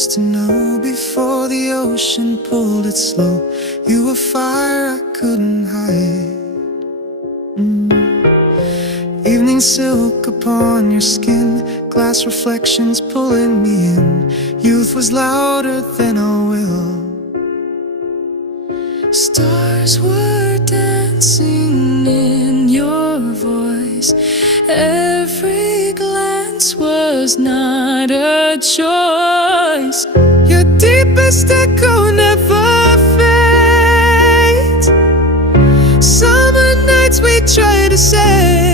used to know before the ocean pulled it slow. You were fire I couldn't hide. Evening silk upon your skin, glass reflections pulling me in. Youth was louder than our will. Stars were dancing in your voice. Every glance was not a choice. Your deepest echo never fades. Summer nights we try to say